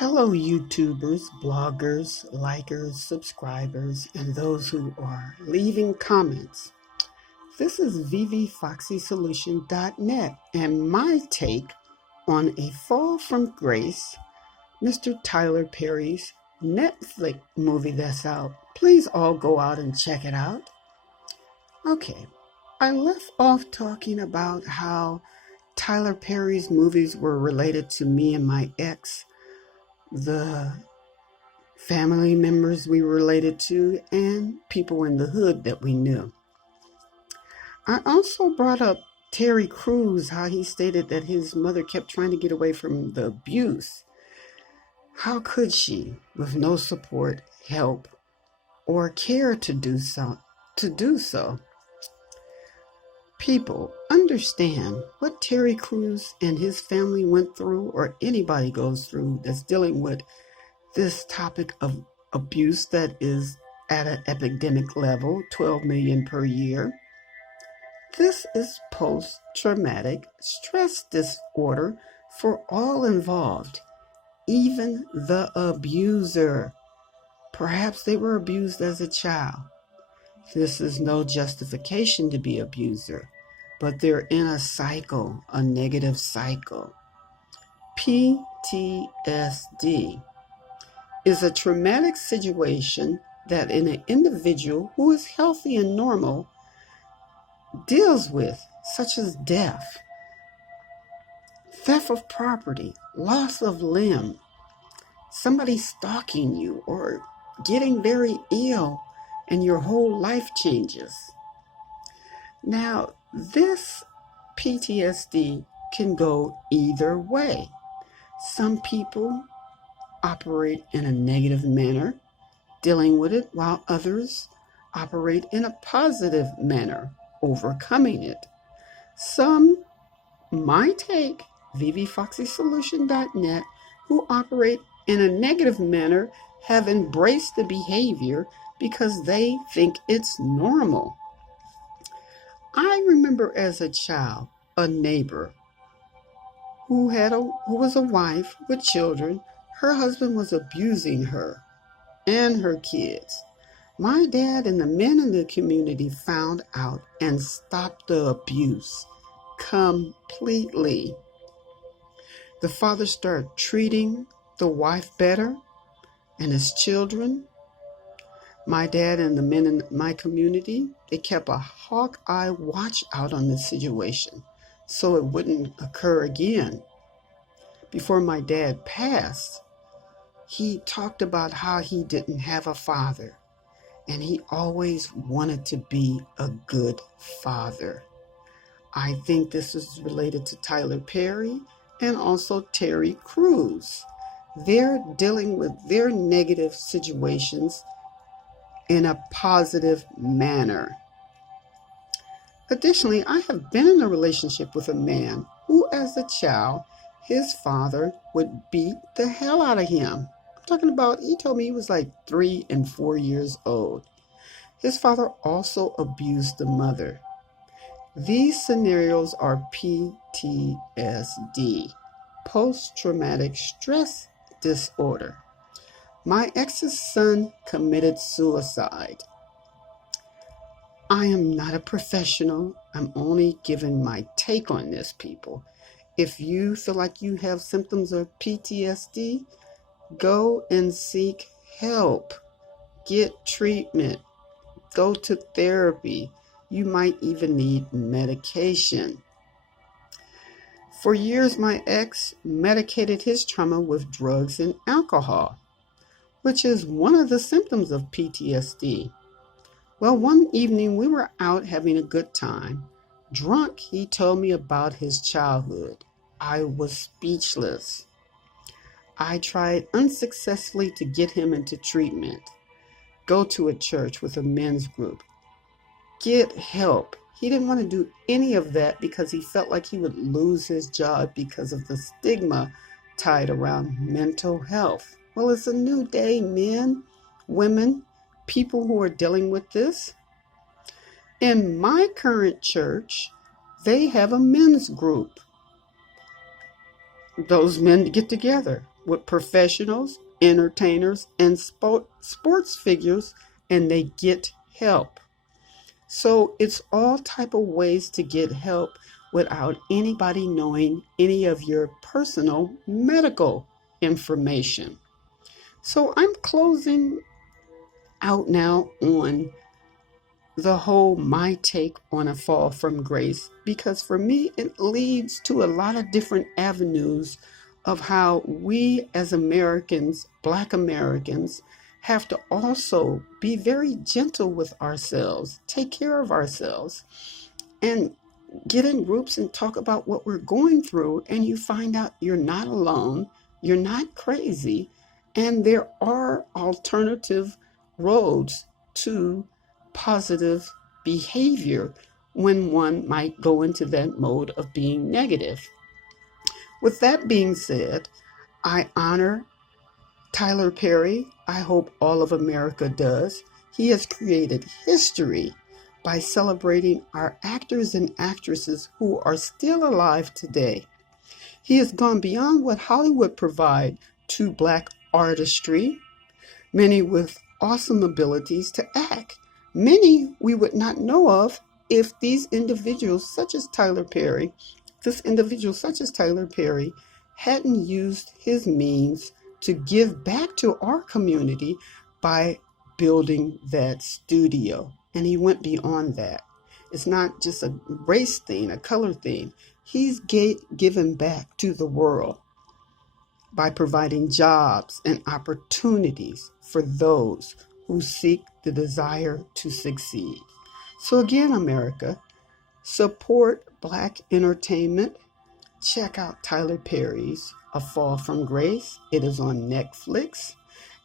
Hello, YouTubers, bloggers, likers, subscribers, and those who are leaving comments. This is vvfoxysolution.net and my take on A Fall from Grace, Mr. Tyler Perry's Netflix movie that's out. Please all go out and check it out. Okay, I left off talking about how Tyler Perry's movies were related to me and my ex, the family members we related to, and people in the hood that we knew. I also brought up Terry Crews, how he stated that his mother kept trying to get away from the abuse. How could she, with no support, help, or care to do so? People, understand what Terry Crews and his family went through, or anybody goes through that's dealing with this topic of abuse that is at an epidemic level, 12 million per year. This is post-traumatic stress disorder for all involved, even the abuser. Perhaps they were abused as a child. This is no justification to be an abuser, but they're in a cycle, a negative cycle. PTSD is a traumatic situation that an individual who is healthy and normal deals with, such as death, theft of property, loss of limb, somebody stalking you, or getting very ill and your whole life changes. Now, this PTSD can go either way. Some people operate in a negative manner, dealing with it, while others operate in a positive manner, overcoming it. Some, my take, vvfoxysolution.net, who operate in a negative manner have embraced the behavior because they think it's normal. I remember as a child, a neighbor who was a wife with children. Her husband was abusing her and her kids. My dad and the men in the community found out and stopped the abuse completely. The father started treating the wife better and his children. My dad and the men in my community, they kept a hawk eye watch out on the situation so it wouldn't occur again. Before my dad passed, he talked about how he didn't have a father, and he always wanted to be a good father. I think this is related to Tyler Perry and also Terry Crews. They're dealing with their negative situations in a positive manner. Additionally, I have been in a relationship with a man who, as a child, his father would beat the hell out of him. I'm talking about, he told me he was like 3 and 4 years old. His father also abused the mother. These scenarios are PTSD, post-traumatic stress disorder. My ex's son committed suicide. I am not a professional. I'm only giving my take on this, people. If you feel like you have symptoms of PTSD, go and seek help. Get treatment. Go to therapy. You might even need medication. For years, my ex medicated his trauma with drugs and alcohol, which is one of the symptoms of PTSD. Well, one evening we were out having a good time. Drunk, he told me about his childhood. I was speechless. I tried unsuccessfully to get him into treatment. Go to a church with a men's group. Get help. He didn't want to do any of that because he felt like he would lose his job because of the stigma tied around mental health. Well, it's a new day, men, women, people who are dealing with this. In my current church, they have a men's group. Those men get together with professionals, entertainers, and sports figures, and they get help. So it's all type of ways to get help without anybody knowing any of your personal medical information. So I'm closing out now on the whole my take on a fall from grace, because for me it leads to a lot of different avenues of how we as Americans, Black Americans, have to also be very gentle with ourselves, take care of ourselves, and get in groups and talk about what we're going through, and you find out you're not alone, you're not crazy, and there are alternative roads to positive behavior when one might go into that mode of being negative. With that being said, I honor Tyler Perry. I hope all of America does. He has created history by celebrating our actors and actresses who are still alive today. He has gone beyond what Hollywood provide to Black artistry, many with awesome abilities to act. Many we would not know of if these individuals such as Tyler Perry, hadn't used his means to give back to our community by building that studio. And he went beyond that. It's not just a race thing, a color thing. He's given back to the world by providing jobs and opportunities for those who seek the desire to succeed. So again, America, support Black entertainment. Check out Tyler Perry's A Fall from Grace. It is on Netflix.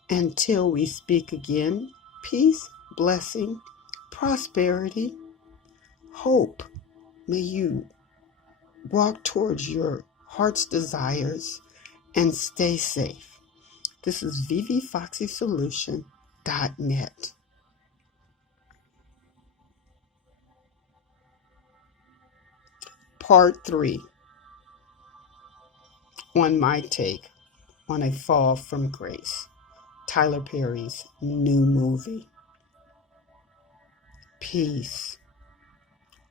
Until we speak again, peace, blessing, prosperity, hope. May you walk towards your heart's desires and stay safe. This is VVFoxySolution.net. Part 3 on my take on A Fall from Grace, Tyler Perry's new movie. Peace.